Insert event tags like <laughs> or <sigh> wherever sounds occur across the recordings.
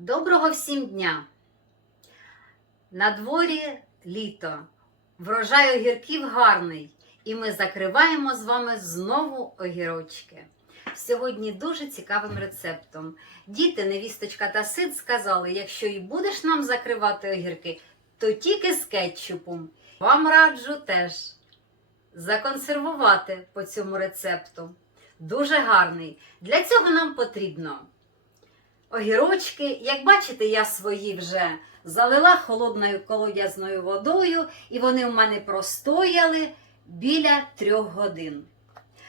Доброго всім дня! На дворі літо. Врожай огірків гарний. І ми закриваємо з вами знову огірочки. Сьогодні дуже цікавим рецептом. Діти, невісточка та син сказали, якщо і будеш нам закривати огірки, то тільки з кетчупом. Вам раджу теж законсервувати по цьому рецепту. Дуже гарний. Для цього нам потрібно огірочки. Як бачите, я свої вже залила холодною колодязною водою, і вони в мене простояли біля трьох годин.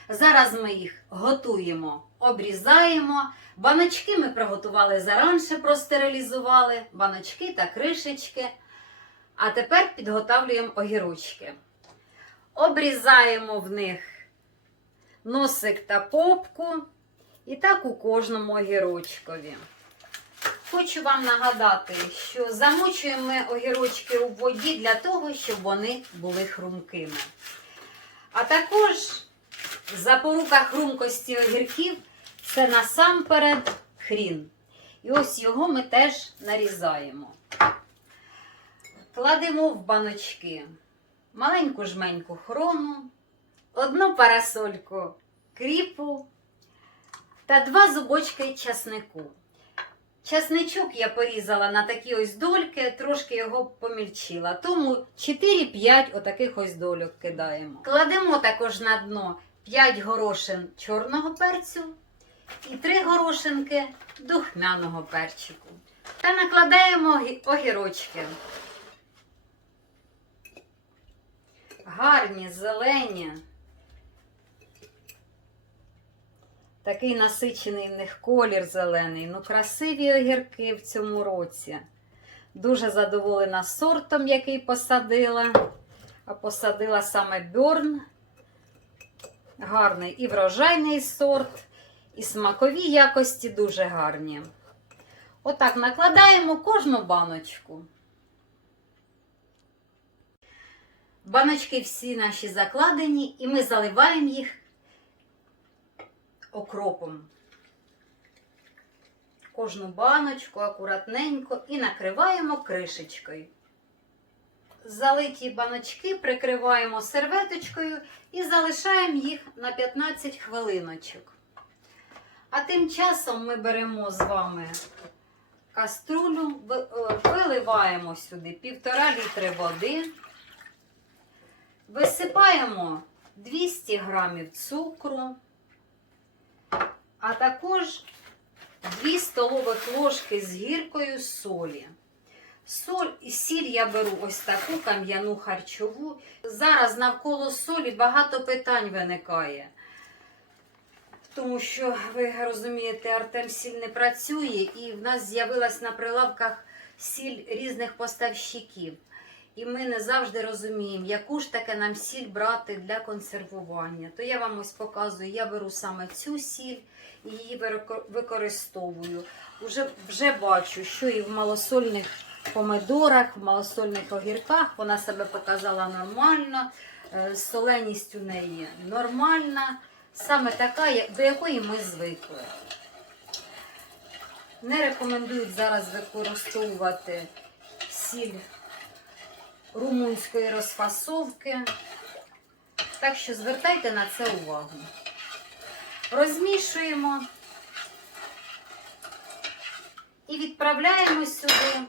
Зараз ми їх готуємо, обрізаємо. Баночки ми приготували заранше, простерилізували, баночки та кришечки. А тепер підготовлюємо огірочки. Обрізаємо в них носик та попку. І так у кожному огірочкові. Хочу вам нагадати, що замочуємо ми огірочки у воді для того, щоб вони були хрумкими. А також запорука хрумкості огірків це насамперед хрін. І ось його ми теж нарізаємо. Кладемо в баночки маленьку жменьку хрону, одну парасольку кріпу та два зубочки часнику. Часничок я порізала на такі ось дольки, трошки його помільчила. Тому 4-5 отаких ось дольок кидаємо. Кладемо також на дно 5 горошин чорного перцю і 3 горошинки духмяного перчику. Та накладаємо огірочки. Гарні, зелені. Такий насичений в них колір зелений. Ну, красиві огірки в цьому році. Дуже задоволена сортом, який посадила. А посадила саме Бьорн. Гарний і врожайний сорт, і смакові якості дуже гарні. Отак накладаємо кожну баночку. Баночки всі наші закладені, і ми заливаємо їх окропом. Кожну баночку акуратненько і накриваємо кришечкою. Залиті баночки прикриваємо серветочкою і залишаємо їх на 15 хвилиночок. А тим часом ми беремо з вами каструлю, е, виливаємо сюди півтора літри води, висипаємо 200 грамів цукру, а також 2 столових ложки з гіркою солі. Соль сіль я беру ось таку кам'яну харчову. Зараз навколо солі багато питань виникає. Тому що, ви розумієте, Артем сіль не працює, і в нас з'явилась на прилавках сіль різних поставщиків. І ми не завжди розуміємо, яку ж таке нам сіль брати для консервування. То я вам ось показую, я беру саме цю сіль і її використовую. Уже, вже бачу, що і в малосольних помидорах, в малосольних огірках вона себе показала нормально, е, соленість у неї нормальна, саме така, до якої ми звикли. Не рекомендують зараз використовувати сіль румунської розфасовки. Так що звертайте на це увагу. Розмішуємо і відправляємо сюди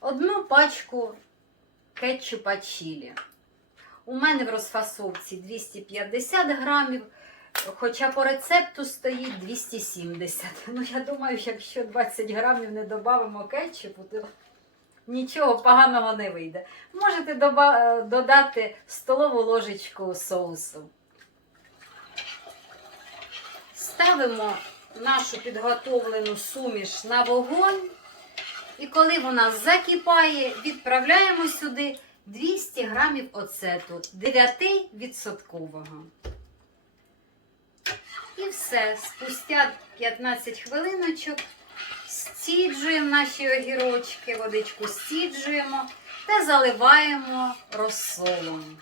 одну пачку кетчупа чілі. У мене в розфасовці 250 грамів, хоча по рецепту стоїть 270. Ну, я думаю, якщо 20 грамів не додамо кетчупу, то нічого поганого не вийде. Можете е, додати столову ложечку соусу. Ставимо нашу підготовлену суміш на вогонь. І коли вона закипає, відправляємо сюди 200 грамів оцету 9%. І все, спустя 15 хвилиночок стіджуємо наші огірочки, водичку стіджуємо та заливаємо розсолом.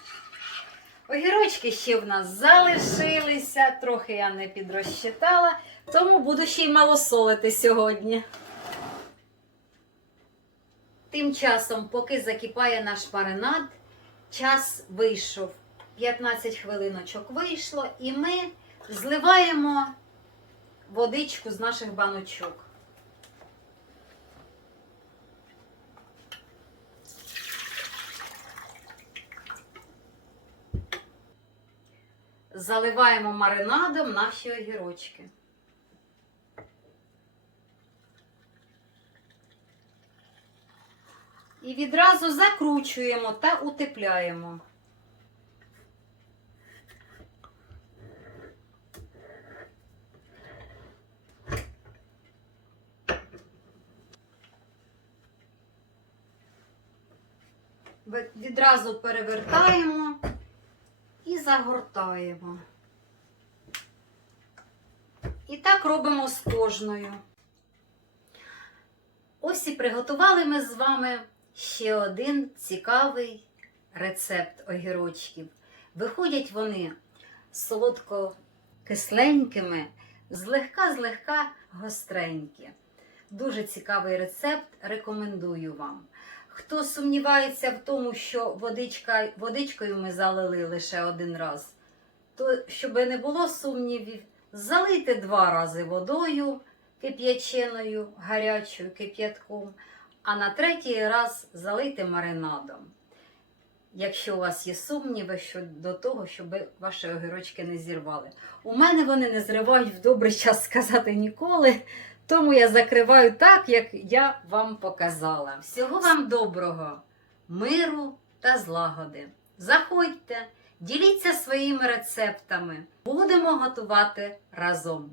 Огірочки ще в нас залишилися, трохи я не підрозчитала, тому буду ще й малосолити сьогодні. Тим часом, поки закипає наш маринад, час вийшов. 15 хвилиночок вийшло, і ми зливаємо водичку з наших баночок. Заливаємо маринадом наші огірочки. І відразу закручуємо та утепляємо. Відразу перевертаємо загортаємо. І так робимо з кожною. Ось і приготували ми з вами ще один цікавий рецепт огірочків. Виходять вони солодко-кисленькими, злегка-злегка гостренькі. Дуже цікавий рецепт, рекомендую вам. Хто сумнівається в тому, що водичка, водичкою ми залили лише один раз, то щоб не було сумнівів, залийте два рази водою кип'яченою, гарячою кип'ятком, а на третій раз залийте маринадом. Якщо у вас є сумніви щодо того, щоб ваші огірочки не зірвали. У мене вони не зривають в добрий час <laughs> сказати ніколи, тому я закриваю так, як я вам показала. Всього вам доброго, миру та злагоди. Заходьте, діліться своїми рецептами. Будемо готувати разом.